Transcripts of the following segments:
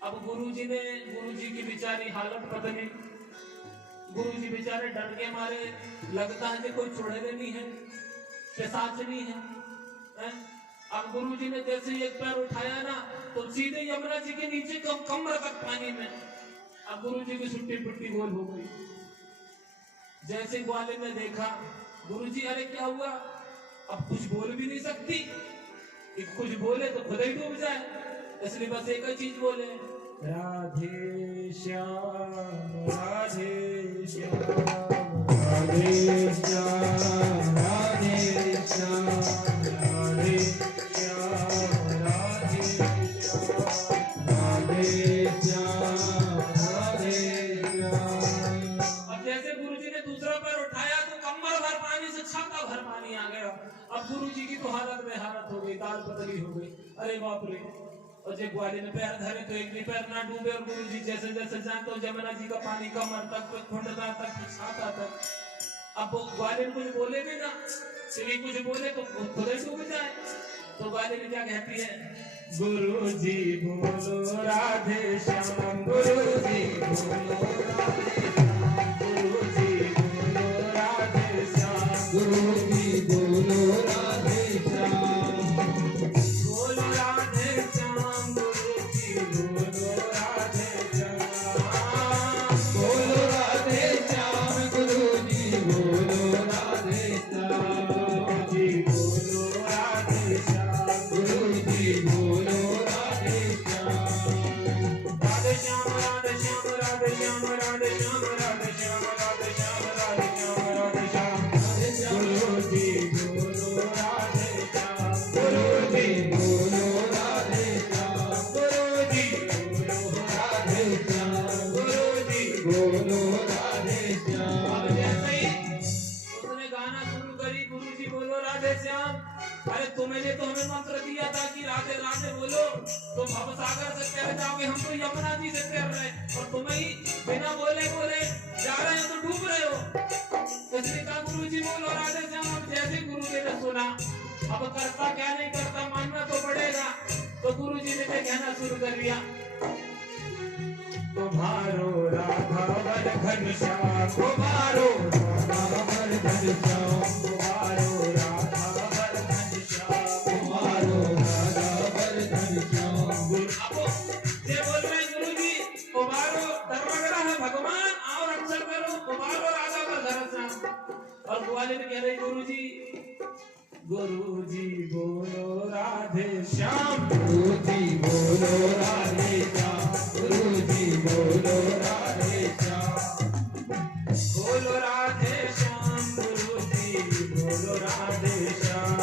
अब गुरुजी की बेचारी हालत बदली। गुरुजी बेचारे डर के मारे, लगता है कि कोई चुड़ैल नहीं है, पिशाचनी है। अब गुरुजी ने जैसे एक पैर उठाया ना तो सीधे यमुना जी के नीचे कमर तक पानी में। अब गुरुजी की सुट्टी पुट्टी गोल हो गई। जैसे ग्वाले ने देखा, गुरुजी अरे क्या हुआ? अब कुछ बोल भी नहीं सकती, कुछ बोले तो खुद ही डूब जाए, इसलिए बस एक ही चीज बोले, राधे श्याम राधे श्याम राधे श्याम राधे श्याम राधे श्याम राधे श्याम राधे श्याम राधे श्याम। अब जैसे गुरुजी ने दूसरा पैर उठाया तो कमर भर पानी से छाता भर पानी आ गया। अब गुरुजी की तो हालत बेहालत हो गई, ताल पतली हो गई। अरे बाप रे! और जब ग्वाले ने पैर धरे तो एक भी पैर ना डूबे। और गुरुजी जैसे जैसे जाए तो यमुना जी का पानी कमर तक, ठुंडता तक, छाता तक। अब वो ग्वाले ने कुछ बोले भी ना, सिर्फ कुछ बोले तो खुद ही डूब जाए। तो ग्वाले ने क्या कहती है, गुरुजी बोलो राधे श्याम, गुरुजी बोलो राधे श्याम, गुरुजी बोलो राधे श्याम, गुरुजी बोलो राधे श्याम, बोलो राधे श्याम, गुरुजी बोलो राधे श्याम, बोलो राधे श्याम, गुरुजी बोलो राधे श्याम, गुरुजी बोलो राधे श्याम, गुरुजी बोलो राधे श्याम, राधे श्याम राधे श्याम राधे श्याम राधे श्याम राधे श्याम राधे श्याम राधे श्याम राधे श्याम, गुरुजी बोलो राधे श्याम, गुरुजी बोलो राधे श्याम, गुरुजी बोलो राधे श्याम, गुरुजी बोलो राधे श्याम। अब जैसे ही उसने गाना शुरू करी, गुरुजी बोलो राधे श्याम। अरे तुमने तो हमें मंत्र दिया था कि राधे राधे बोलो, तो भवसागर से तैर जाओगे, हम तो यमुना जी से तैर रहे और तुम्हें ही बिना बोले बोले जा रहे हो तो डूब रहे हो। इसलिए कहा गुरुजी बोलो राधे श्याम। अब जैसे गुरुजी ने सुना, अब करता क्या नहीं करता, मानना तो पड़ेगा। तो गुरुजी ने कहना शुरू कर दिया, तुम्हारो राधा वर घनश्याम, तुम्हारो राधा वर घनश्याम, तुम्हारो राधा वर घनश्याम, तुम्हारो राधा वर घनश्याम। अब ये बोल रहे गुरुजी, तुम्हारो डर लग रहा है भगवान, और अक्षर करो, तुम्हारो राधा वर घनश्याम। और ग्वाले ने कह रहे गुरुजी, गुरुजी बोलो राधे श्याम, गुरुजी बोलो राधे श्याम, गुरुजी बोलो राधे श्याम, बोलो राधे श्याम, गुरुजी बोलो राधे श्याम,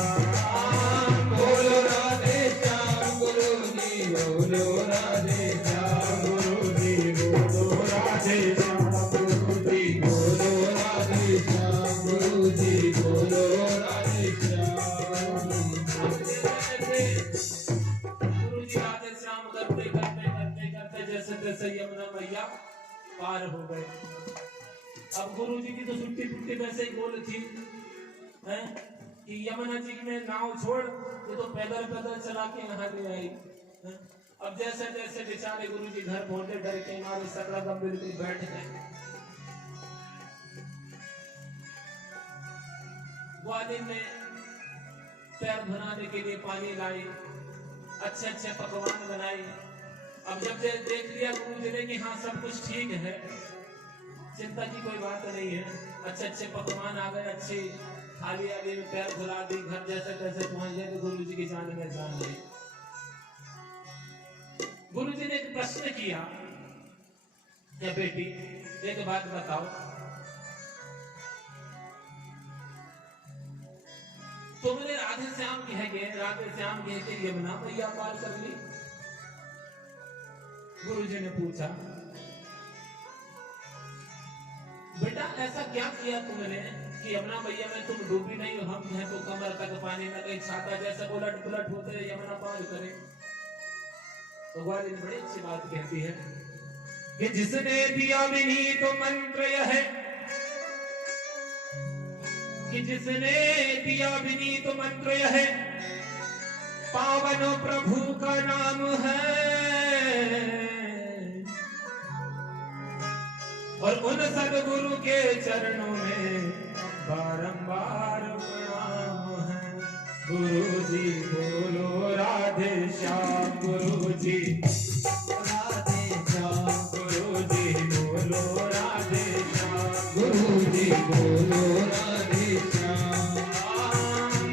बोलो राधे श्याम, गुरुजी बोलो राधे श्याम, गुरुजी बोलो राधे श्याम, गुरुजी बोलो राधे श्याम, गुरुजी बोलो राधे श्याम। गुरुजी राधे श्याम करते करते करते करते जैसे जैसे यमुना मैया पार हो गए। अब गुरुजी की तो सुट्टी पुट्टी वैसे ही गोल थी हैं कि यमुना जी में नाव छोड़, ये तो पैदल पैदल चला के यहाँ ले आई। अब जैसे जैसे बेचारे गुरुजी घर पहुंचे, डर के मारे सकरा दम बिल्कुल बैठ गए। ग्वालिन ने पैर धुलाने के लिए पानी लाई, अच्छे अच्छे पकवान बनाए। अब जब देख लिया गुरुजी ने कि हाँ सब कुछ ठीक है, चिंता की कोई बात नहीं है, अच्छे अच्छे पकवान आ गए, अच्छी थाली आली में पैर धुला दी, घर जैसे तैसे पहुंच गए तो गुरुजी की जान में जान गई। गुरुजी ने एक प्रश्न किया, क्या बेटी एक बात बताओ, तुमने राधे श्याम कह के यमुना मैया पार कर ली? गुरुजी ने पूछा। बेटा ऐसा क्या किया तुमने कि यमुना मैया में तुम डूबी नहीं हो, हम हैं तो कमर तक पानी में, कहीं छाता जैसे उलट पुलट होते यमुना पार करे। तो ग्वालिन बड़ी अच्छी बात कहती है कि जिसने दिया विनीत तो मंत्र यह है, कि जिसने दिया विनीत तो मंत्र यह है, पावन प्रभु का नाम है। और उन सदगुरु के चरणों में बारंबार प्रणाम है। गुरु जी बोलो राधे श्याम, गुरु जी राधे श्याम, गुरु जी बोलो राधे श्याम, गुरु जी बोलो राधे श्याम,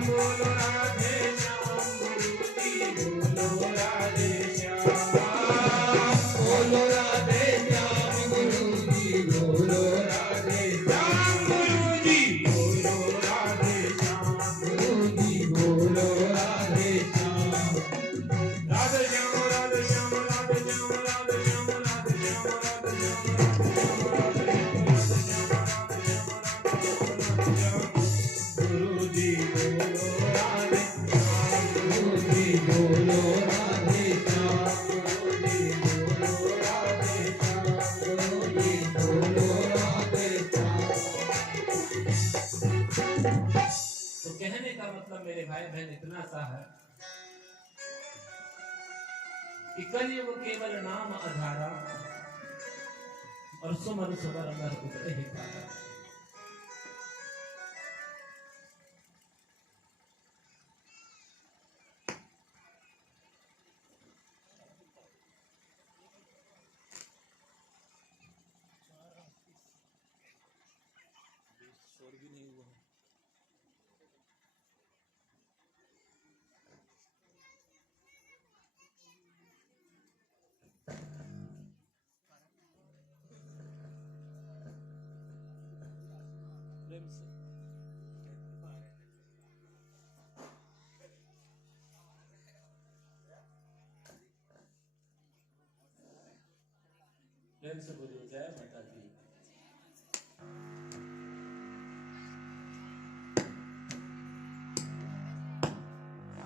बोलो राधे श्याम, गुरु जी बोलो राधे श्याम, बोलो राधे श्याम, गुरु जी बोलो राधे श्याम, गुरु जी बोलो राधे श्याम, गुरु जी बोलो राधे श्याम, राधे श्याम, राधे श्याम, राधे श्याम, राधे श्याम, राधे श्याम, राधे श्याम, गुरु जी बोलो राधे श्याम, गुरु जी बोलो राधे श्याम, गुरु जी बोलो राधे श्याम, गुरु जी बोलो राधे श्याम। तो कहने का मतलब मेरे भाई बहन इतना सा है कि कलयुग केवल नाम आधारा, और सुमन सुमर अमर उतरे ही पारा। प्रेम से प्रेम से बोलिए जय माता दी।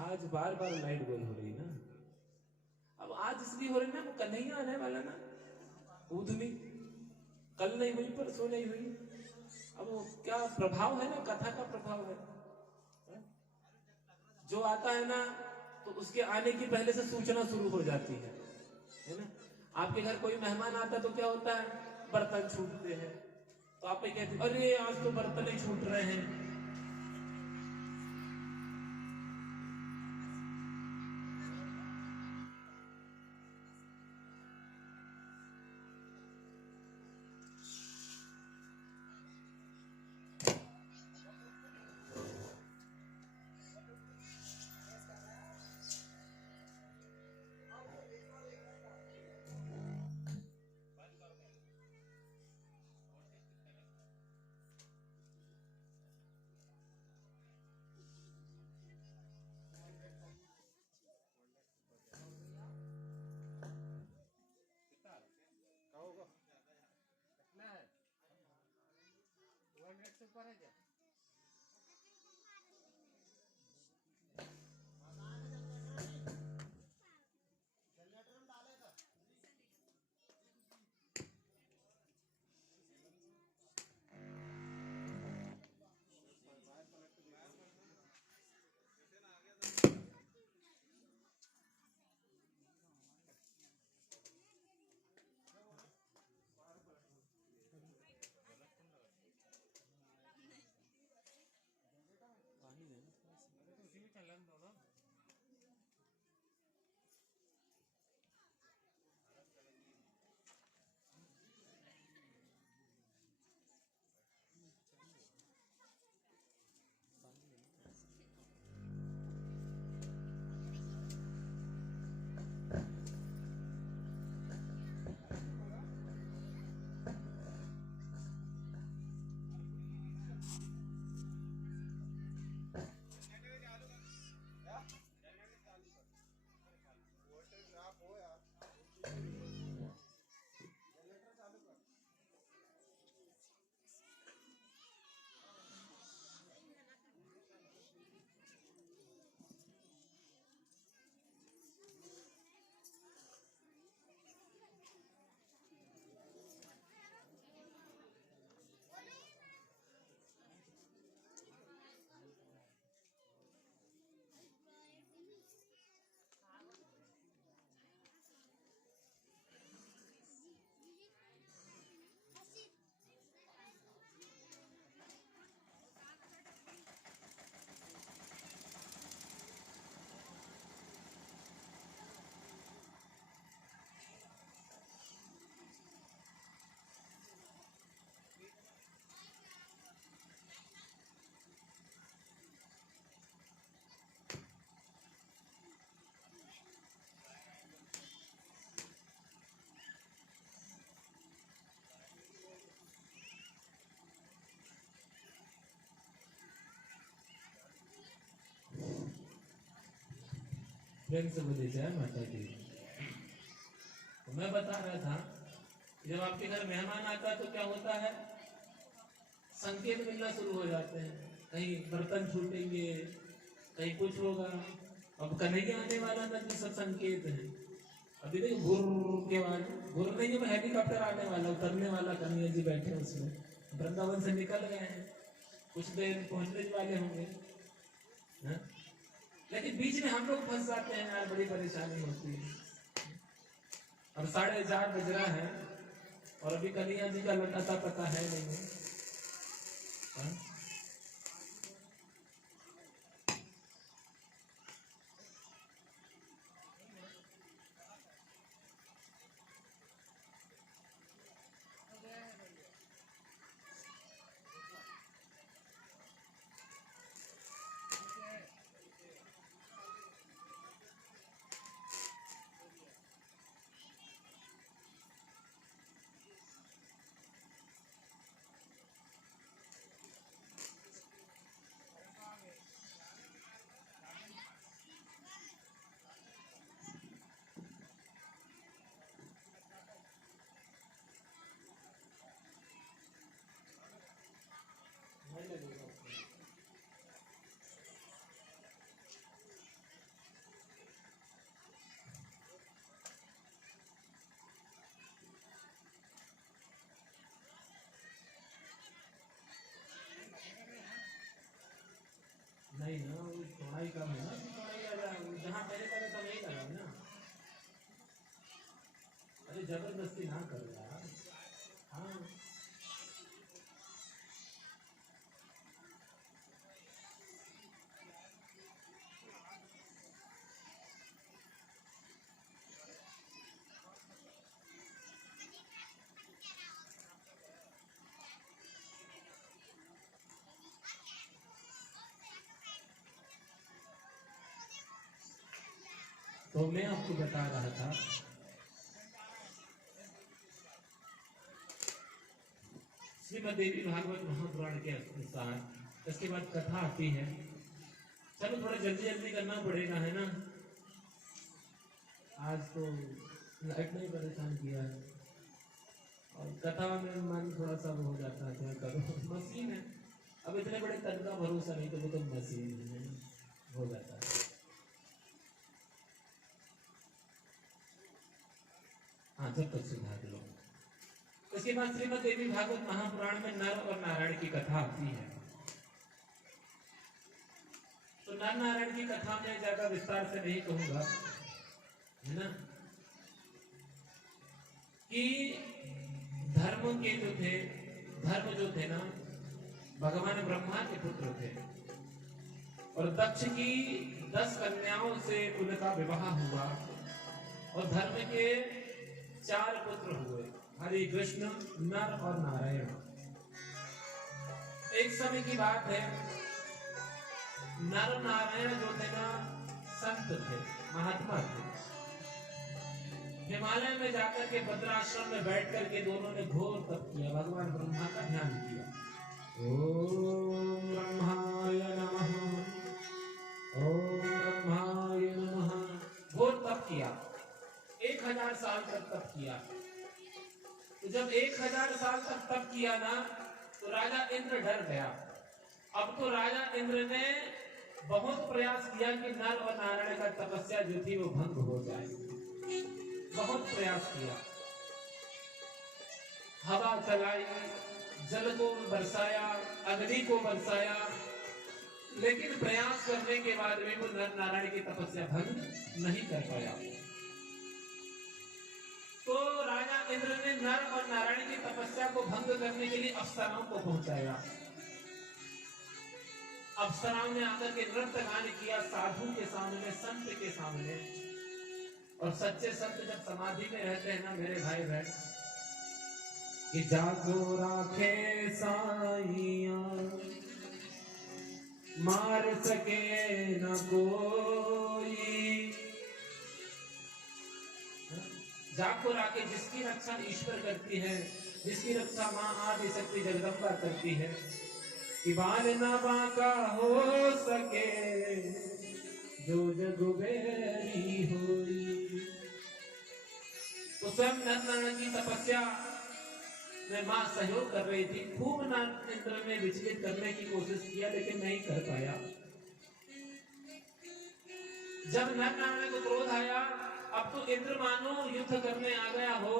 आज बार बार लाइट गोल हो रही ना, अब आज इसलिए हो रही ना, वो कन्हैया आने वाला ना, ऊधमी कल नहीं हुई, परसों नहीं हुई। अब वो क्या प्रभाव है ना, कथा का प्रभाव है। जो आता है ना तो उसके आने की पहले से सूचना शुरू हो जाती है ना। आपके घर कोई मेहमान आता तो क्या होता है, बर्तन छूटते हैं, तो आप कहते हैं अरे आज तो बर्तन ही छूट रहे हैं। ऊपर है क्या? बैंक से बोले जय माता दी। तो मैं बता रहा था जब आपके घर मेहमान आता है तो क्या होता है, संकेत मिलना शुरू हो जाते हैं, कहीं बर्तन छूटेंगे, कहीं कुछ होगा। अब कन्हैया आने वाला था तो सब संकेत है। अभी देखिए गुर के बाद गुर नहीं है, हेलीकॉप्टर आने वाला, उतरने वाला, कन्हैया जी बैठे हैं उसमें, वृंदावन से निकल गए हैं, कुछ देर पहुंचने वाले होंगे है? लेकिन बीच में हम लोग फंस जाते हैं यार, बड़ी परेशानी होती है। अब 4:30 बज रहा है और अभी कन्हैया जी का लौटा पता है नहीं है? नहीं ना, वो चौड़ाई कम है ना, चौड़ाई ज्यादा है, जहाँ पहले पहले तो नहीं लगा ना। अरे जबरदस्ती ना करो यार। हाँ तो मैं आपको बता रहा था, श्रीमद् देवी भागवत महापुराण के अनुसार इसके बाद कथा आती है। चलो थोड़ा जल्दी जल्दी करना पड़ेगा है ना, आज तो लाइट नहीं परेशान किया है और कथा में मन थोड़ा सा हो जाता है, क्या करो, मशीन है। अब इतने बड़े तन का भरोसा नहीं, तो वो तो मशीन है, हो जाता है। हाँ जब तक सुधार लो। उसके बाद श्रीमद् देवी भागवत महापुराण में नर और नारायण की कथा आती है। तो नर नारायण की कथा में ज्यादा विस्तार से नहीं कहूंगा, है ना, कि धर्म के जो थे, धर्म जो थे ना, भगवान ब्रह्मा के पुत्र थे और दक्ष की 10 कन्याओं से उनका विवाह हुआ और धर्म के 4 पुत्र हुए, हरि कृष्ण, नर और नारायण। एक समय की बात है, नर नारायण जो थे ना संत थे, महात्मा थे। हिमालय में जाकर के भद्राश्रम में बैठ करके दोनों ने घोर तप किया, भगवान ब्रह्मा का ध्यान किया। ओम ब्रह्माय नमः, ओम ब्रह्माय नमः। घोर तप किया, 1000 साल तक तप किया। तो जब 1000 साल तक तप किया ना, तो राजा इंद्र डर गया। अब तो राजा इंद्र ने बहुत प्रयास किया कि नर और नारायण का तपस्या जो थी वो भंग हो जाए, बहुत प्रयास किया। हवा चलाई, जल को बरसाया, अग्नि को बरसाया, लेकिन प्रयास करने के बाद भी वो नर नारायण की तपस्या भंग नहीं कर पाया। तो राजा इंद्र ने नर और नारायण की तपस्या को भंग करने के लिए अप्सराओं को पहुंचाया। अप्सराओं ने आकर के नृत्य गान किया साधु के सामने, संत के सामने। और सच्चे संत जब समाधि में रहते हैं ना मेरे भाई बहन, कि जागो राखे साइया, मार सके न कोई। जागो राखे, जिसकी रक्षा ईश्वर करती है, जिसकी रक्षा माँ आदि शक्ति जगदम्बा करती है, कि बाल ना बांका हो सके, जो जगुबेरी होई। तो स्वयं नर नारायण की तपस्या में मां सहयोग कर रही थी। खूब इंद्र ने विचलित करने की कोशिश किया लेकिन नहीं कर पाया। जब नर नारायण को क्रोध आया, अब तो इंद्र मानो युद्ध करने आ गया हो,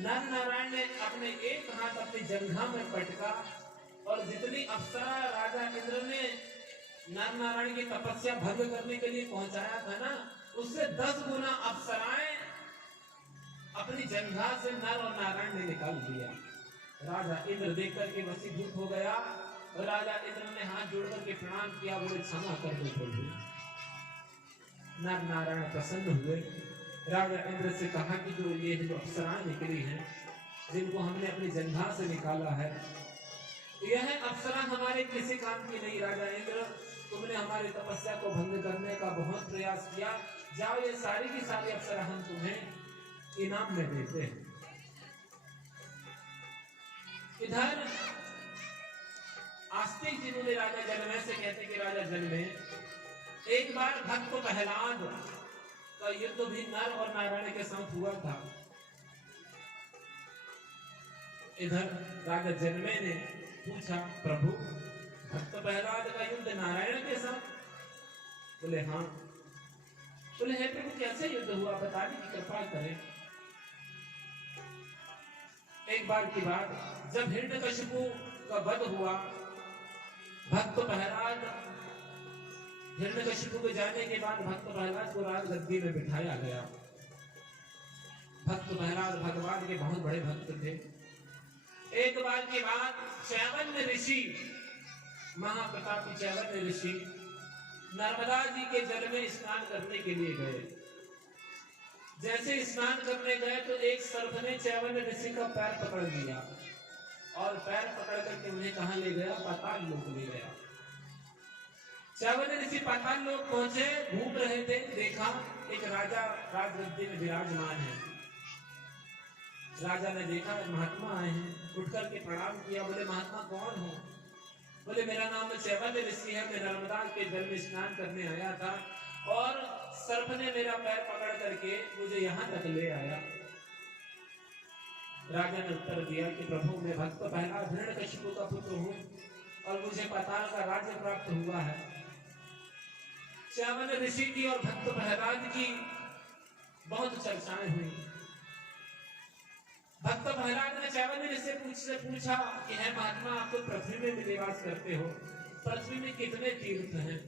नर नारायण ने अपने एक हाथ अपनी जंघा में पटका और जितनी अप्सरा राजा इंद्र ने नर नारायण की तपस्या भंग करने के लिए पहुंचाया था ना, उससे 10 गुना अप्सराएं अपनी जंघा से नर और नारायण ने निकाल दिया। राजा इंद्र देख करके वशीभूत हो गया और राजा इंद्र ने हाथ जोड़ करके प्रणाम किया, बोले क्षमा कर दो प्रभु। नर नारायण प्रसन्न हुए। राजा इंद्र से कहा कि जो ये जो अप्सराएं निकली हैं, जिनको हमने अपनी जंघा से निकाला है, यह अप्सरा हमारे किसी काम की नहीं। राजा इंद्र, तुमने हमारी तपस्या को भंग करने का बहुत प्रयास किया, जाओ ये सारी की सारी अप्सरा हम तुम्हें इनाम में देते हैं। इधर आस्तिक जिन्होंने राजा जनमेजय से कहते कि राजा जनमेजय, एक बार भक्त प्रहलाद का युद्ध भी नर और नारायण के साथ हुआ था। इधर राजा जनमेजय ने पूछा, प्रभु भक्त प्रहलाद का युद्ध नारायण के साथ? बोले हाँ। बोले हे प्रभु, कैसे युद्ध हुआ, बताने की कृपा करें। एक बार की बात, जब हिरण्यकशिपु का वध हुआ, भक्त प्रहलाद, हिरण्यकशिपु के जाने के बाद भक्त प्रहलाद को राज गद्दी में बिठाया गया। भक्त प्रहलाद भगवान के बहुत बड़े भक्त थे। एक बार की बात, चैवन्य ऋषि, महाप्रतापी चैवन्य ऋषि नर्मदा जी के जल में स्नान करने के लिए गए। जैसे स्नान करने गए तो एक सर्प ने चैवन्य ऋषि का पैर पकड़ लिया और पैर पकड़ करके उन्हें कहां ले गया? पाताल लोक ले गया। चैवन्य ऋषि पाताल लोक पहुंचे, घूम रहे थे, देखा एक राजा राजगद्दी में विराजमान है। राजा ने देखा महात्मा आए हैं, उठ करके प्रणाम किया। बोले महात्मा कौन हो? बोले मेरा नाम चैवन्य ऋषि है, मैं नर्मदा के जल में स्नान करने आया था और सर्प ने मेरा पैर पकड़ करके मुझे यहाँ तक ले आया। राजा ने उत्तर दिया कि प्रभु, मैं भक्त प्रहलाद हिरण्यकशिपु का पुत्र हूँ और मुझे पाताल का राज्य प्राप्त हुआ है। चैवन्य ऋषि की और भक्त प्रहलाद की बहुत चर्चाएं हुई। भक्त प्रहलाद ने चैवन्य ऋषि से पूछा कि है महात्मा, आप तो पृथ्वी में भी निवास करते हो, पृथ्वी में कितने तीर्थ हैं?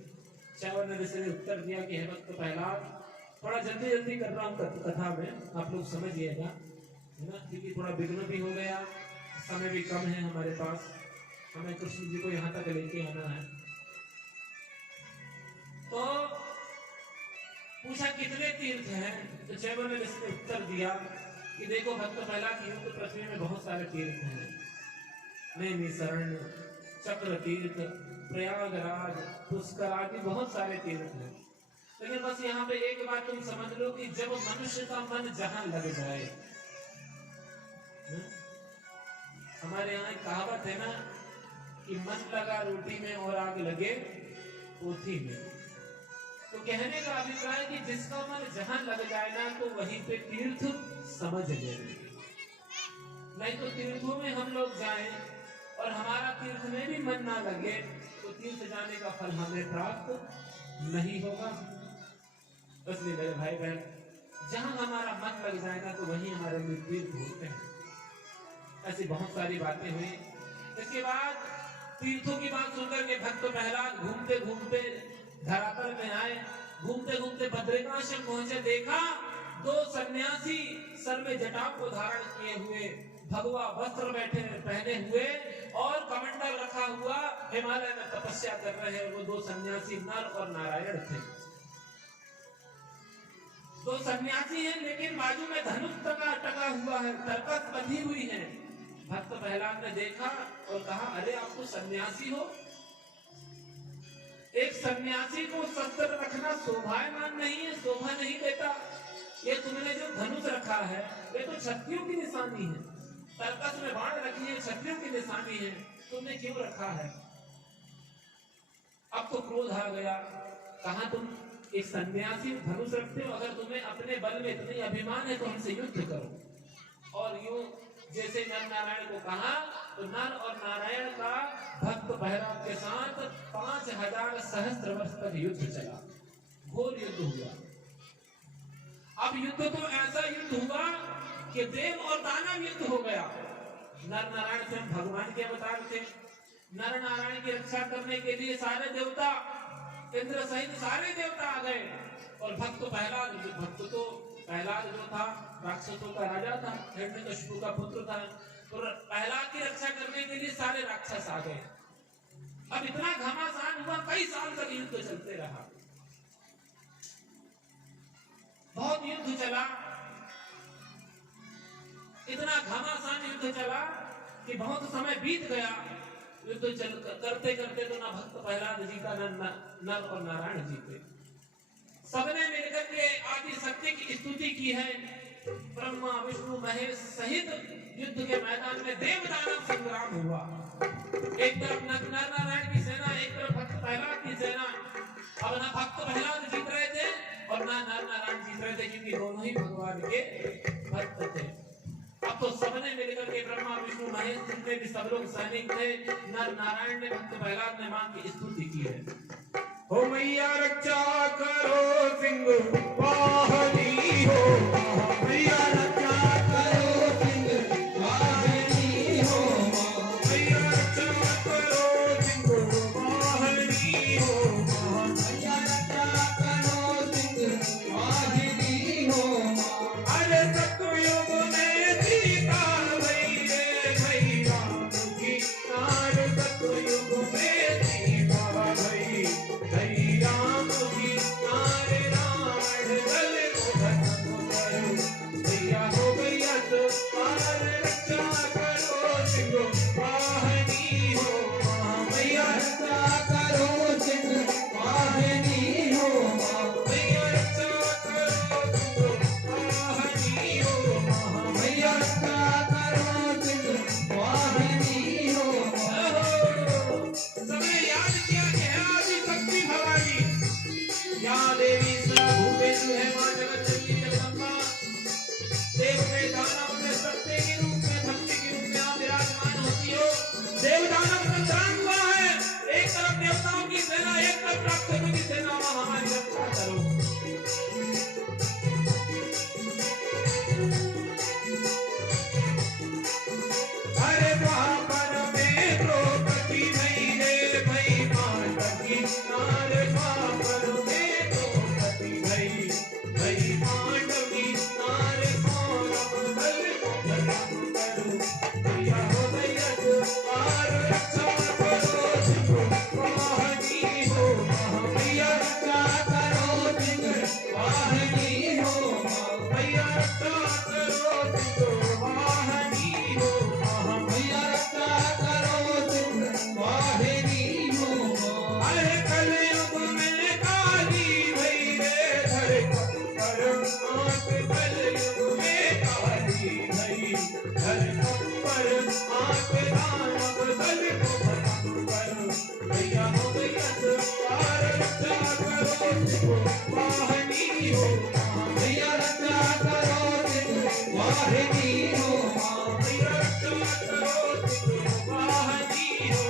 चैवन्य ऋषि ने उत्तर दिया कि हे भक्त प्रहलाद, थोड़ा जल्दी जल्दी कर रहा हूँ कथा में, आप लोग समझिएगा, है ना, क्योंकि थोड़ा विघ्न भी हो गया, समय भी कम है हमारे पास, हमें कृष्ण जी को यहाँ तक लेके आना है। तो पूछा कितने तीर्थ हैं? तो चैवन्य ऋषि ने उत्तर दिया कि देखो भक्त प्रहलाद, यूं तो पृथ्वी में बहुत सारे तीर्थ हैं, नैमिषारण्य, चक्र तीर्थ, प्रयागराज, पुष्कर आदि बहुत सारे तीर्थ हैं, लेकिन बस यहाँ पे एक बात तुम समझ लो कि जब मनुष्य का मन जहां लग जाए, हमारे यहाँ एक कहावत है ना कि मन लगा रोटी में और आग लगे पोथी में। तो कहने का अभिप्राय कि जिसका मन जहां लग जाए ना, तो वहीं पे तीर्थ समझ ले। नहीं तो तीर्थों में हम लोग जाएं और हमारा तीर्थ में भी मन ना लगे, तो तीर्थ जाने का फल हमें प्राप्त नहीं होगा। इसलिए मेरे भाई बहन, जहां हमारा मन लग जाए ना, तो वहीं हमारे लिए तीर्थ होते हैं। ऐसी बहुत सारी बातें हुई। इसके बाद तीर्थों की बात सुनकर के भक्त प्रहलाद घूमते घूमते धरातल में आए, घूमते घूमते बद्रिकाश्रम पहुंचे, देखा 2 सन्यासी सर में जटाओं को धारण किए हुए, भगवा वस्त्र बैठे पहने हुए और कमंडल रखा हुआ हिमालय में तपस्या कर रहे हैं। वो 2 सन्यासी नर और नारायण थे। 2 सन्यासी हैं, लेकिन बाजू में धनुष टका हुआ है, तरकस बंधी हुई है। भक्त प्रहलाद ने देखा और कहा, अरे आप तो सन्यासी हो। एक सन्यासी को शस्त्र रखना शोभायमान नहीं है, शोभा नहीं देता। ये तुमने जो धनुष रखा है, ये तो क्षत्रियों की निशानी है। तरकस में बाण रखी है, क्षत्रियों की निशानी है, तुमने क्यों रखा है? अब तो क्रोध आ गया, कहा तुम एक सन्यासी धनुष रखते हो, अगर तुम्हें अपने बल में इतनी अभिमान है तो हमसे युद्ध करो। और यूं जैसे नर नारायण को कहा, तो नर और नारायण का भक्त प्रहलाद के साथ 5000 सहस्त्र वर्ष तक युद्ध चला, घोर युद्ध हुआ। अब युद्ध तो ऐसा युद्ध हुआ कि देव और दानव युद्ध हो गया। नर नारायण स्वयं भगवान के अवतार थे। नर नारायण की रक्षा करने के लिए सारे देवता, इंद्र सहित सारे देवता आ गए। और भक्त तो प्रहलाद जो था राक्षसों का राजा था, हिरण्यकशिपु का पुत्र था, तो प्रहलाद की रक्षा करने के लिए सारे राक्षस आ गए। अब इतना घमासान हुआ, कई साल तक युद्ध चलते रहा, बहुत युद्ध चला, इतना घमासान युद्ध चला कि बहुत समय बीत गया। युद्ध करते करते तो ना भक्त प्रहलाद जीता, ना नर और नारायण जीते। सबने मिलकर के आदि शक्ति की स्तुति की है। ब्रह्मा विष्णु महेश सहित युद्ध के मैदान में देव दानव संग्राम हुआ। एक तरफ नर नारायण की सेना, एक तरफ भक्त प्रहलाद की सेना। अब ना भक्त प्रहलाद जीत रहे थे और ना नर नारायण जीत रहे थे, क्योंकि दोनों ही भगवान के भक्त थे। अब तो सबने मिलकर के ब्रह्मा विष्णु महेश जितने भी सब लोग सैनिक थे, नर नारायण ने भक्त प्रहलाद ने मां की स्तुति की है। हो मैया रक्षा करो सिंह वाहनी हो, मैया रक्षा करो सिंह वाहनी हो, मैया रक्षा करो सिंह वाहनी हो, मैया रक्षा करो सिंह वाहनी हो। अरे सतयुग में सीता भई रे भई राम की नार, सतयुग में सीता भई भई राम की नार, रावण दल को खत्म करो, भैया हो गैया पार रक्षा करो सिंह वाहनी हो, मैया रक्षा करो सिंह वाहनी हो, मैया रक्षा करो सिंह वाहनी हो, मैया रक्षा करो सिंह वाहनी हो। समय याद किया कि है आदि शक्ति भवानी, या देवी सर्वभूतेषु है मां जगज्जननी जगदम्बा। देव में दानव में सत्य के रूप में, भक्ति के रूप में आप विराजमान होती हो। देव दानव संग्राम हुआ है, एक तरफ देवताओं की सेना, एक तरफ राक्षसों की सेना, वहां हमारी रक्षा करो। अरे द्वापर में द्रौपदी भई रे भई मांडवी नार, द्वापर में द्रौपदी भई भई मांडवी नार, कौरव दल को खत्म करो, भैया हो गैया पार रक्षा करो सिंह वाहनी हो, भैया रक्षा करो सिंह वाहनी हो, भैया रक्षा करो सिंह वाहनी हो, भैया रक्षा करो सिंह वाहनी हो। अरे कलयुग में काली भई रे धरती पर आंख, कलयुग में काली भई धरती पर आंख, दानव दल को खत्म करो, भैया हो गैया पार रक्षा करो सिंह वाहनी हो, भैया रक्षा करो सिंह वाहनी हो, भैया रक्षा करो सिंह वाहनी हो,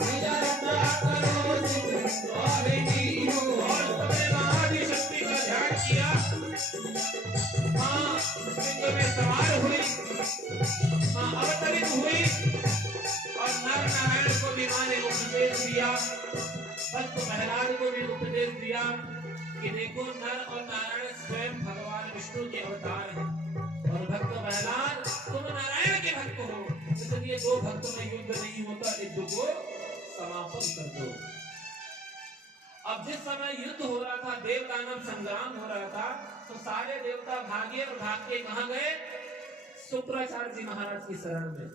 भैया रक्षा करो सिंह वाहनी हो। और सबने आदि शक्ति का ध्यान किया, मां सिंह में सवार हुई, मां अवतरित हुई और नर नारायण को भी मां ने उपदेश दिया, भक्त प्रहलाद को भी उपदेश दिया कि देखो नर और नारायण स्वयं भगवान विष्णु के अवतार हैं, और भक्त प्रहलाद तुम नारायण के भक्त हो, इसलिए दो भक्तों में युद्ध नहीं होता, युद्ध को समापन कर दो। अब जिस समय युद्ध हो रहा था, देव दानव संग्राम हो रहा था, तो सारे देवता भागे और भाग के कहां गए? शुक्राचार्य जी महाराज की शरण में।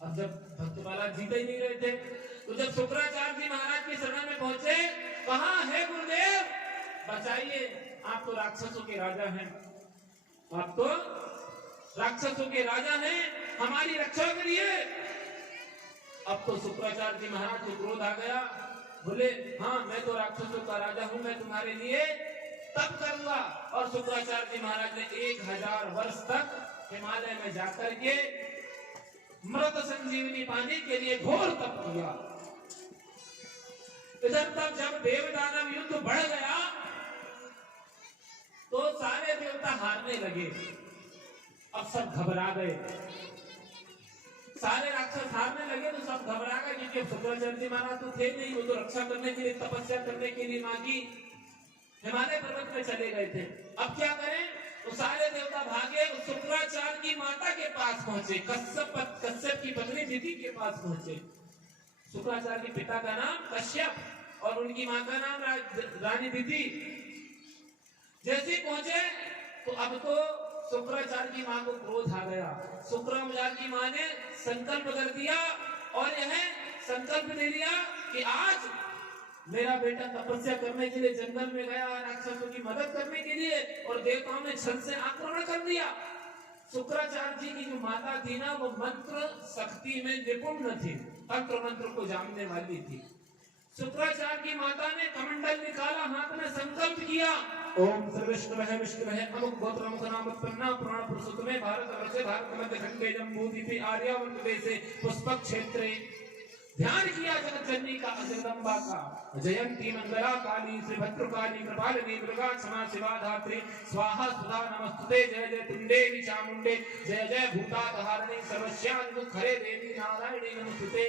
अब जब भक्त प्रहलाद जीते ही नहीं रहे थे, तो जब शुक्राचार्य जी महाराज की शरण में पहुंचे, कहां है गुरुदेव, बचाइए, आप तो राक्षसों के राजा हैं, आप तो राक्षसों के राजा हैं, हमारी रक्षा करिए। अब तो शुक्राचार्य जी महाराज को क्रोध आ गया, बोले हाँ मैं तो राक्षसों का राजा हूं, मैं तुम्हारे लिए तप करूंगा। और शुक्राचार्य जी महाराज ने 1000 वर्ष तक हिमालय में जाकर के मृत संजीवनी पाने के लिए घोर तप किया। इधर तक जब देव दानव युद्ध बढ़ गया तो सारे देवता हारने लगे। अब सब घबरा गए, सारे राक्षस हारने लगे तो सब घबरा गए, क्योंकि अब शुक्राचार्य जी महाराज तो थे नहीं, वो तो रक्षा करने के लिए, तपस्या करने के लिए मां की हिमालय पर्वत में चले गए थे। अब क्या करें, तो सारे देवता भागे, शुक्राचार्य की माता के पास पहुंचे, कश्यप की पत्नी दिति के पास पहुंचे। शुक्राचार्य के पिता का नाम कश्यप और उनकी मां का नाम रानी दिति। जैसे ही पहुंचे तो अब तो शुक्राचार्य की मां को क्रोध आ गया। शुक्राचार्य की मां ने संकल्प कर दिया और यह संकल्प ले लिया कि आज मेरा बेटा तपस्या करने के लिए जंगल में गया, राक्षसों की मदद करने के लिए, और देवताओं ने छल से आक्रमण कर दिया। शुक्राचार्य जी की जो माता थी ना, वो मंत्र शक्ति में निपुण थी, तंत्र मंत्र को जानने वाली थी। शुक्राचार्य की माता ने कमंडल निकाला, हाथ में संकल्प किया, ओम सर्वेश्वर विष्णुवे अमुक गोत्र अमुक नाम उत्पन्ना पुराण पुरुषोत्तमे भारत वर्षे भारत मध्य खंडे जम्बूद्वीपे आर्यावर्त देशे पुष्पक क्षेत्रे। ध्यान किया जगत जननी का, जगदम्बा का, जयंती मंगला काली श्री भद्रकाली कृपालिनी दुर्गा क्षमा शिवा धात्री स्वाहा सुधा नमस्तुते। जय जय तुंडे चामुंडे जय जय भूताधारिणी सर्वस्यादि दुःखहरे देवी नारायणी नमस्तुते।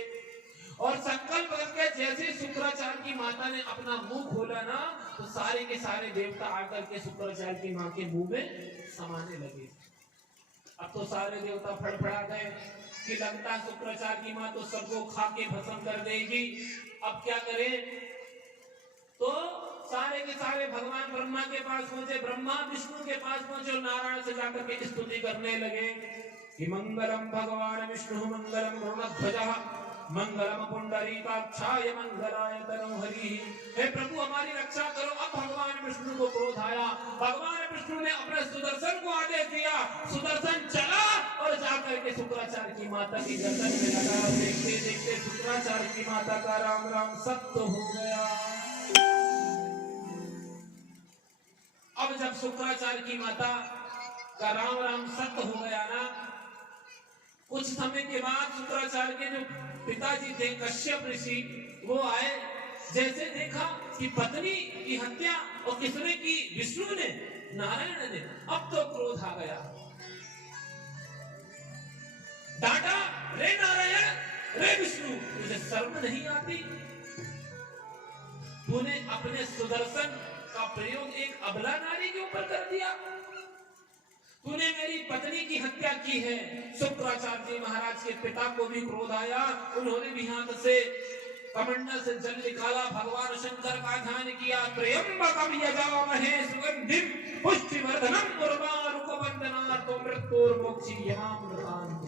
और संकल्प करके जैसे शुक्राचार्य की माता ने अपना मुंह खोला ना, तो सारे के सारे देवता आकर के शुक्राचार्य की मां के मुंह में समाने लगे। अब तो सारे देवता फड़फड़ा गए कि लगता है शुक्राचार्य की मां तो सबको खा के भस्म कर देगी, अब क्या करें। तो सारे के सारे भगवान ब्रह्मा के पास पहुंचे, ब्रह्मा विष्णु के पास पहुंचे और नारायण से जाकर के स्तुति करने लगे कि मंगलम भगवान विष्णु मंगलम गरुड़ध्वजः मंगलम पुंडरीकाक्षाय मंगलाय तनोहरि। हे प्रभु हमारी रक्षा करो। अब भगवान विष्णु को क्रोध आया, भगवान विष्णु ने अपने सुदर्शन को आदेश दिया, सुदर्शन चला और जाकर के शुक्राचार्य की माता की गर्दन में लगा। देखते देखते शुक्राचार्य की माता का राम राम सत्य हो गया। अब जब शुक्राचार्य की माता का राम राम सत्य हो गया ना, कुछ समय के बाद शुक्राचार्य के जो पिताजी थे कश्यप ऋषि, वो आए। जैसे देखा कि पत्नी की हत्या और किसने की, विष्णु ने, नारायण ने, अब तो क्रोध आ गया। डांटा, रे नारायण रे विष्णु, तुझे शर्म नहीं आती? तूने अपने सुदर्शन का प्रयोग एक अबला नारी के ऊपर कर दिया, तूने मेरी पत्नी की हत्या की है। शुक्राचार्य जी महाराज के पिता को भी क्रोध आया, उन्होंने भी हाथ से कमंडल से जल निकाला, भगवान शंकर का ध्यान किया। त्र्यंबकम यजामहे सुगंधिम पुष्टिवर्धनम उर्वारुकवंदनार्थो मृत्युर्मुक्षीयमामृतान्तु।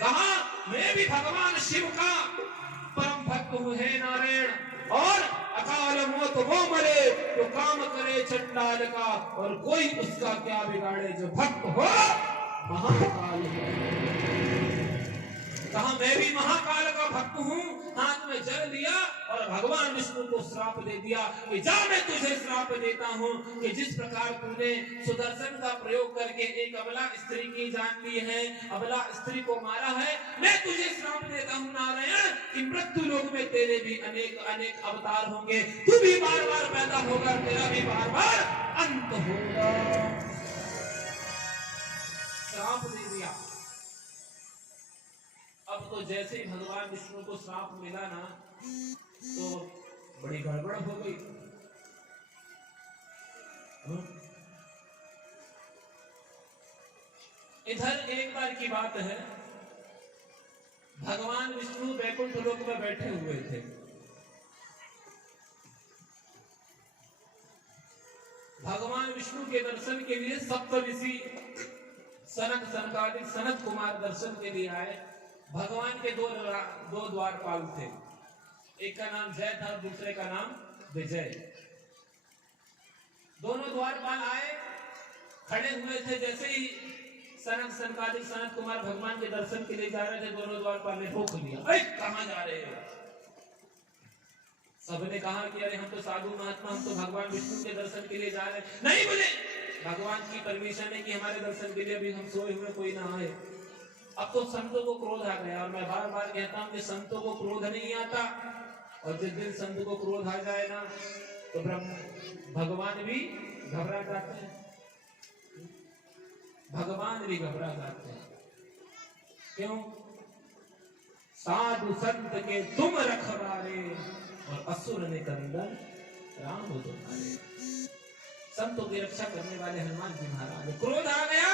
कहा मैं भी भगवान शिव का परम भक्त हूँ, हे नारायण, और अकाल मौत वो मरे जो काम करे चंडाल का, और कोई उसका क्या बिगाड़े जो भक्त हो महाकाल है। कहा मैं भी महाकाल का भक्त हूँ, हाथ में जल लिया और भगवान विष्णु को श्राप दे दिया कि जा मैं तुझे श्राप देता हूँ कि जिस प्रकार तूने सुदर्शन का प्रयोग करके एक अबला स्त्री की जान ली है, अबला स्त्री को मारा है, मैं तुझे श्राप देता हूँ नारायण कि मृत्यु लोक में तेरे भी अनेक अनेक अवतार होंगे, तू भी बार बार पैदा होगा, तेरा भी बार बार अंत होगा। श्राप दे दिया। अब तो जैसे ही भगवान विष्णु को श्राप मिला ना, तो बड़ी गड़बड़ हो गई। इधर एक बार की बात है, भगवान विष्णु वैकुंठ लोक में बैठे हुए थे। भगवान विष्णु के दर्शन के लिए सप्तऋषि सनक सनकादिक सनत कुमार दर्शन के लिए आए। भगवान के दो द्वारपाल थे, एक का नाम जय था, दूसरे का नाम विजय। दोनों द्वारपाल आए, खड़े हुए थे। जैसे ही सनक सनकादिक सनत कुमार भगवान के दर्शन के लिए जा रहे थे, दोनों द्वारपाल ने रोक लिया। कहां जा रहे हो? सबने कहा कि अरे हम तो साधु महात्मा, हम तो भगवान विष्णु के दर्शन के लिए जा रहे हैं। नहीं बोले, भगवान की परमिशन है कि हमारे दर्शन के लिए अभी हम सोए हुए कोई ना आए। अब तो संतों को क्रोध आ गया, और मैं बार बार कहता हूं कि संतों को क्रोध नहीं आता, और जिस दिन संत को क्रोध आ जाए ना तो भगवान भी घबरा जाते हैं, भगवान भी घबरा जाते हैं। क्यों? साधु संत के तुम रखवारे और असुर निकंदन राम तुम्हारे। संतों की रक्षा करने वाले हनुमान जी महाराज, क्रोध आ गया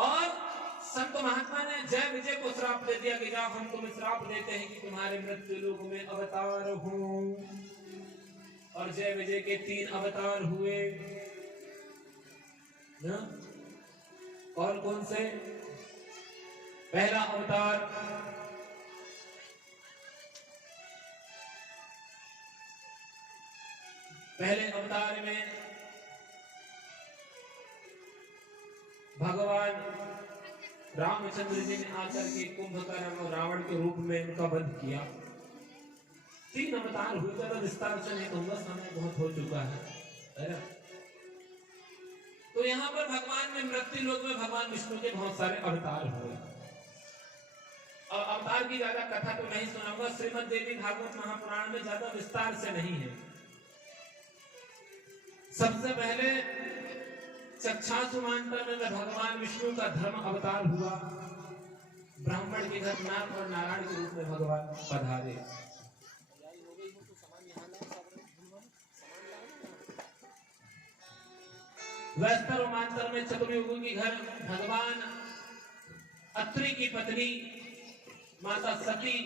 और संत महात्मा ने जय विजय को श्राप दे दिया कि जाओ हम तुम्हें श्राप देते हैं कि तुम्हारे मृत्यु लोक में अवतार हूं। और जय विजय के 3 अवतार हुए ना? कौन कौन से? पहला अवतार पहले अवतार में भगवान रामचंद्र जी ने आकर के कुंभकर्ण और रावण के रूप में इनका वध किया। 3 अवतार हुए, ज्यादा विस्तार से नहीं कहूंगा, समय बहुत हो चुका है ना? तो यहाँ पर भगवान में मृत्यु लोक में भगवान विष्णु के बहुत सारे अवतार हुए। और अवतार की ज्यादा कथा तो नहीं सुनाऊंगा, श्रीमद् देवी भागवत महापुराण में ज्यादा विस्तार से नहीं है। सबसे पहले चक्षासुमांतर में भगवान विष्णु का धर्म अवतार हुआ। ब्राह्मण के घर नाग और नारायण के रूप में भगवान पधारे। वैस्तरोमांतर में चतुर्युग के घर भगवान अत्रि की पत्नी माता सती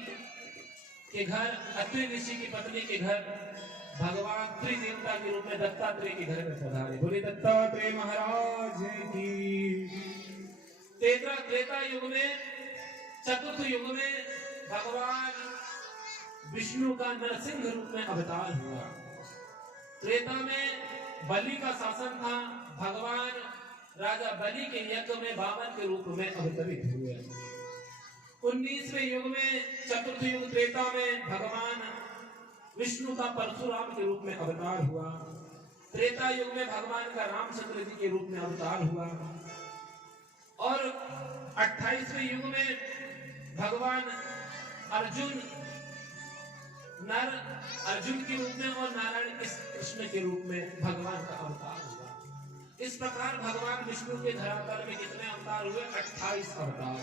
के घर, अत्रि ऋषि की पत्नी के घर भगवान त्रिदेवता के रूप में दत्तात्रेय के घर में पधारे। बोले दत्तात्रेय महाराज की। त्रेता युग में, चतुर्थ युग में भगवान विष्णु का नरसिंह रूप में अवतार हुआ। त्रेता में बलि का शासन था, भगवान राजा बलि के यज्ञ में वामन के रूप में अवतरित हुए। 19वें युग में, चतुर्थ युग त्रेता में भगवान विष्णु का परशुराम के रूप में अवतार हुआ। त्रेता युग में भगवान का रामचंद्र जी के रूप में अवतार हुआ। और 28वें युग में भगवान अर्जुन अर्जुन के रूप में और नारायण कृष्ण के रूप में भगवान का अवतार हुआ। इस प्रकार भगवान विष्णु के धरातल में कितने अवतार हुए? 28 अवतार।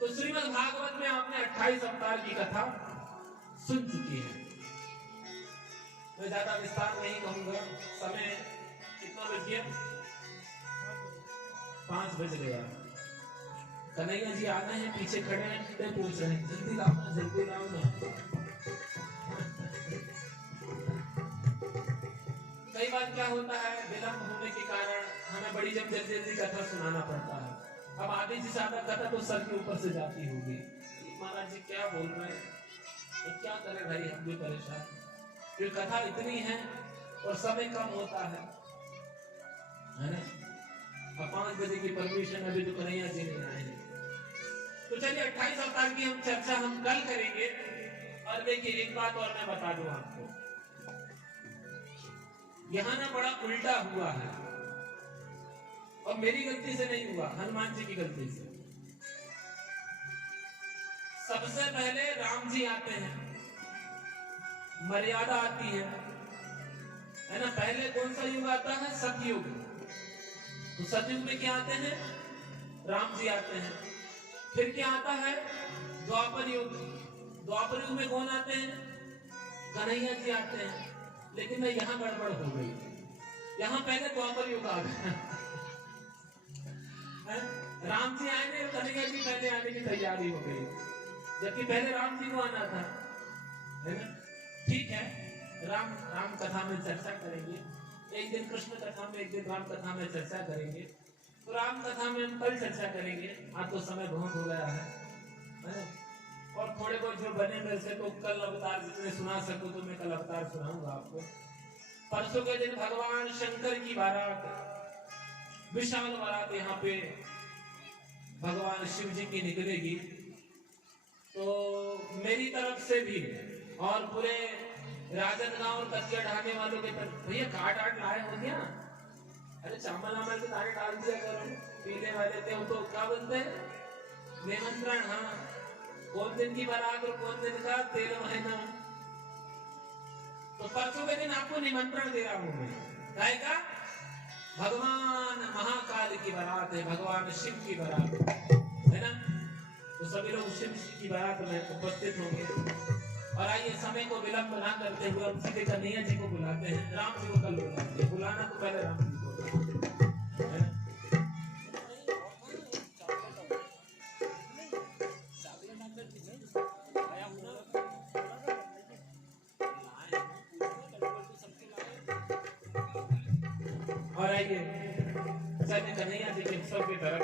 तो श्रीमद् भागवत में आपने 28 अवतार की कथा सुन चुकी है। मैं ज्यादा विस्तार नहीं कहूंगा, समय कितना बज गया? 5 बज गया। कन्हैया जी आना है, पीछे खड़े हैं, पूछ रहे हैं जल्दी लाओ ना, जल्दी लाओ ना। कई बार क्या होता है, विलंब होने के कारण हमें बड़ी जल्दी कथा सुनाना पड़ता है। अब आधी से ज्यादा कथा तो सर के ऊपर से जाती होगी। महाराज जी क्या बोल रहे हैं, तो क्या करें भाई, हम भी परेशान, क्योंकि कथा इतनी है और समय कम होता है ना? अब 5 बजे की परमिशन अभी तो कन्हैया जी नहीं आए हैं। तो चलिए 28 अवतार की हम चर्चा हम कल करेंगे। और देखिए एक बात और मैं बता दूं आपको, यहाँ ना बड़ा उल्टा हुआ है, और मेरी गलती से नहीं हुआ, हनुमान जी की गलती से। सबसे पहले राम जी आते हैं, मर्यादा आती है ना? पहले कौन सा युग आता है? सतयुग। तो सतयुग में क्या आते हैं? राम जी आते हैं। फिर क्या आता है? द्वापर युग। द्वापर युग में कौन आते हैं? कन्हैया जी आते हैं। लेकिन यहाँ गड़बड़ हो गई, यहाँ पहले द्वापर युग आ गया। राम जी आए और कन्हैया जी पहले आने की तैयारी हो गई, जबकि पहले राम जी को आना था, है ना? ठीक है, राम कथा में चर्चा करेंगे, एक दिन कृष्ण कथा में, एक दिन राम कथा में चर्चा करेंगे। तो राम कथा में हम कल चर्चा करेंगे, आज तो समय बहुत हो गया है ना? और थोड़े बहुत जो बने मेरे से, तो कल अवतार जितने सुना सकूं तो मैं कल अवतार सुनाऊंगा आपको। परसों के दिन भगवान शंकर की बारात, विशाल बारात यहाँ पे भगवान शिव जी की निकलेगी। तो मेरी तरफ से भी और पूरे राजनांदगांव और कचिया ढाने वालों के भैया काट आट लाए हो क्या? अरे चावल आमल के दाने डाल दिया करो, पीने वाले थे तो क्या बोलते हैं निमंत्रण। हाँ, कौन दिन की बारात और कौन दिन का तेल महीना। तो परसों के दिन आपको निमंत्रण दे रहा हूं मैं, काय का? भगवान महाकाल की बारात है, भगवान शिव की बारात है ना। तो सभी लोग शिव की बारात में उपस्थित होंगे। और आइए समय को विलंब ना करते हुए हम सीधे कन्हैया जी को बुलाते हैं। राम जी को कल बुलाते हैं, बुलाना तो पहले राम जी को है ना। और आइए चलिए कन्हैया जी के उत्सव की तरफ।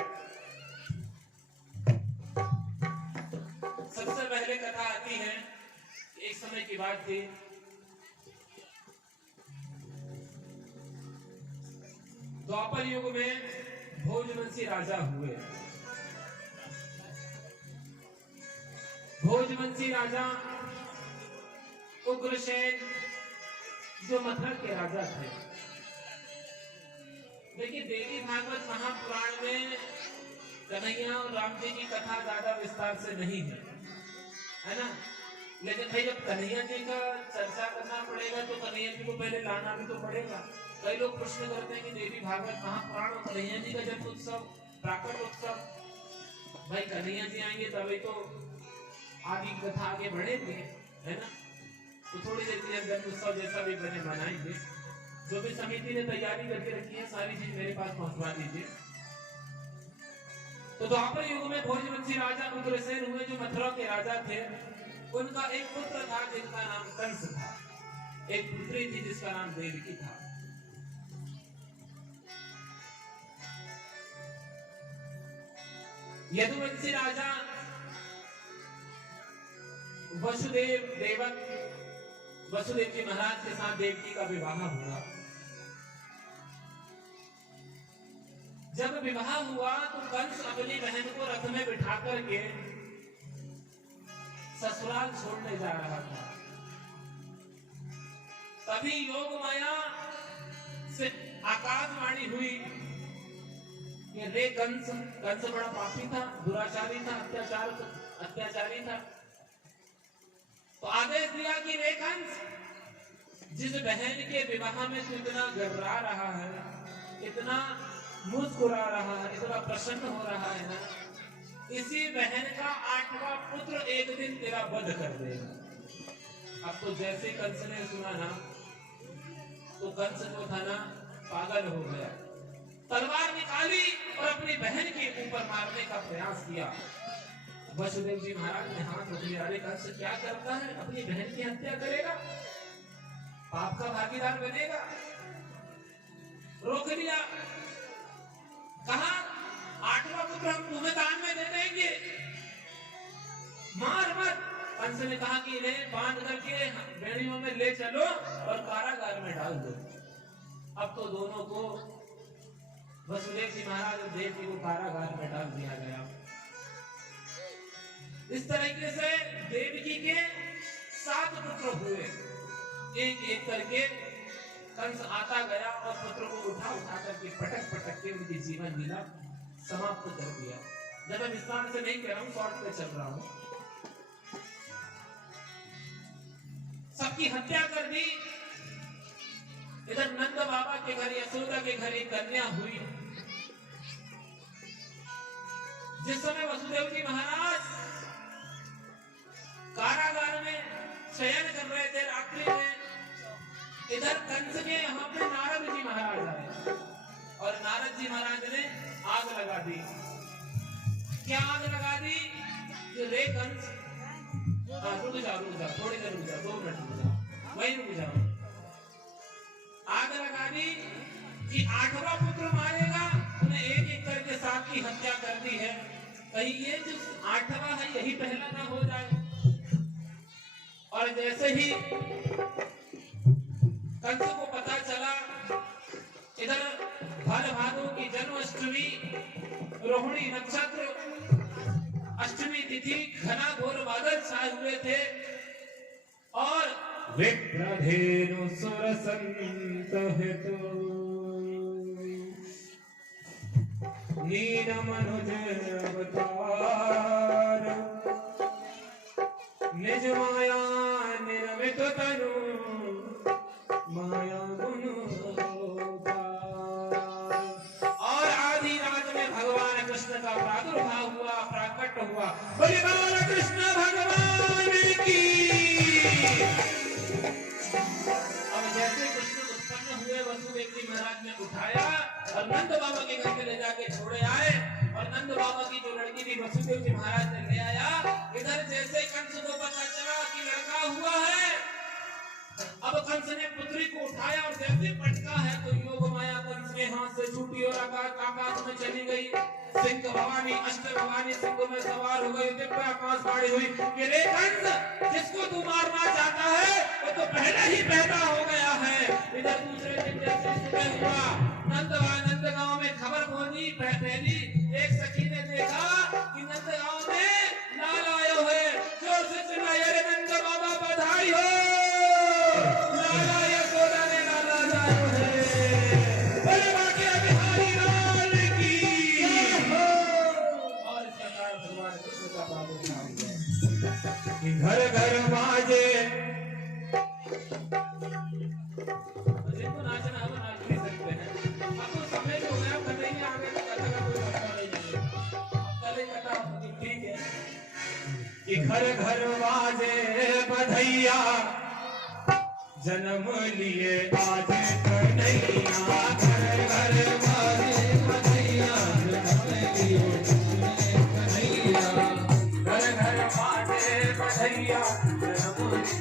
सबसे पहले कथा आती है, एक समय की बात थी, द्वापर युग में भोजवंशी राजा हुए। भोजवंशी राजा उग्रसेन जो मथुरा के राजा थे। देखिए देवी भागवत महापुराण में कन्हैया और राम जी की कथा ज्यादा विस्तार से नहीं है ना। लेकिन भाई जब कन्हैया जी का चर्चा करना पड़ेगा तो कन्हैया जी को पहले लाना भी तो पड़ेगा। कई लोग प्रश्न करते हैं कि देवी भागवत महापुराण और कन्हैया जी का जन्म उत्सव, प्राकट उत्सव, भाई कन्हैया जी आएंगे तभी तो आगे कथा आगे बढ़ेगी है ना। तो थोड़ी देर के जन्म उत्सव जैसा भी बने मनाएंगे। जो भी समिति ने तैयारी करके रखी है सारी चीज मेरे पास पहुंचवा दीजिए। तो द्वापर युग में भोजवंशी राजा उग्रसेन हुए जो मथुरा के राजा थे। उनका एक पुत्र था जिसका नाम कंस था, एक पुत्री थी जिसका नाम देवकी था। यदुवंशी राजा वसुदेव जी महाराज के साथ देवकी का विवाह हुआ। जब विवाह हुआ तो कंस अपनी बहन को रथ में बिठा करके ससुराल छोड़ने जा रहा था। तभी योग माया से आकाशवाणी हुई कि रे कंस बड़ा पापी था, दुराचारी था, अत्याचारी था। तो आदेश दिया कि रे कंस, जिस बहन के विवाह में तू इतना घबरा रहा है, इतना मुस्कुरा रहा है, इतना प्रसन्न हो रहा है ना, इसी बहन का 8वां पुत्र एक दिन तेरा वध कर देगा। अब तो जैसे कंस ने सुना ना तो कंस जो था ना पागल हो गया, तलवार निकाली और अपनी बहन के ऊपर मारने का प्रयास किया। वसुदेव जी महाराज ने हाथ उठ लिया, अरे कंस क्या करता है, अपनी बहन की हत्या करेगा, पाप का भागीदार बनेगा। रोक लिया, कहा 8वां पुत्र हम तुम्हें दान में दे देंगे, मार मत। कंस ने कहा कि इन्हें बांध करके बेड़ियों में ले चलो और कारागार में डाल दो। अब तो दोनों को, वसुदेव जी महाराज और देवकी को कारागार में डाल दिया गया। इस तरीके से देवकी के 7 पुत्र हुए। एक एक करके कंस आता गया और पुत्र को उठा करके पटक के उनकी जीवन लीला समाप्त कर दिया। जब मैं विस्तार से नहीं कह रहा हूं, शॉर्ट पे चल रहा हूं। सबकी हत्या कर दी। इधर नंद बाबा के घर, यशोदा के घर एक कन्या हुई। जिस समय वसुदेव जी महाराज कारागार में शयन कर रहे थे रात्रि में, इधर कंस के यहाँ पे नारद जी महाराज आए और नारद जी महाराज ने आग लगा दी। क्या आग लगा दी? रे कंस, रुक जाओ थोड़ी देर रुक जाओ, 2 मिनट रुक जाओ, वही रुक जाओ। आग लगा दी कि 8वां पुत्र मारेगा, उन्हें एक एक करके 7 की हत्या कर दी है। कहीं ये जो 8वां है यही पहला ना हो जाए। और जैसे ही कंस को पता चला, इधर भर भादों की जन्माष्टमी, रोहिणी नक्षत्र, अष्टमी तिथि, घना घोर बादल छाए हुए थे और विप्रधेनु सुरसंत हितो नीन मनुज अवतार निज माया निर्मित तनु माया गुण और आदि रात में भगवान कृष्ण का प्रादुर्भाव हुआ, प्रकट हुआ। बोले बाल कृष्ण भगवान की। अब जैसे कृष्ण उत्पन्न हुए, वसुदेव जी महाराज ने उठाया और नंद बाबा के घर में ले जाके छोड़े आए। और नंद बाबा की जो लड़की थी वसुदेव जी महाराज ने ले आया। इधर जैसे कंस को पता चला कि लड़का हुआ है, अब कंस ने पुत्री को उठाया और जैसे पटका है तो योग माया कंस के हाथ से छूटी और आकाश में चली गई। सिंह भवानी अष्ट भवानी सिंह में सवार हो गई, दिव्य आकाशवाणी हुई कि रे कंस, जिसको तू मारना चाहता है वो तो पहले ही पैदा हो गया है। इधर दूसरे दिन जैसे सुबह हुआ, नंद गांव में खबर पहुंची, पहली एक सखी ने देखा कि नंद गांव में लाल आयो है। जोर से चिल्लाए, अरे नंद बाबा बधाई हो, लाला यशोदा ने लाला लायो है। बोले बाकी बिहारी लाल की। और इस प्रकार भगवान कृष्ण का प्रादुर्भाव हुआ कि घर घर बाजे जिनको नाचना है वो नाच भी सकते हैं। अब तो समय जो है अब नहीं आगे तो कथा का कोई रास्ता नहीं है, कल ही कथा होगी, ठीक है। कि घर घर बाजे बधैया जन्म लिए आज कन्हैया। घर घर बाजे बधैया जन्म लिए कन्हैया। घर घर बाजे बधैया जन्म लिए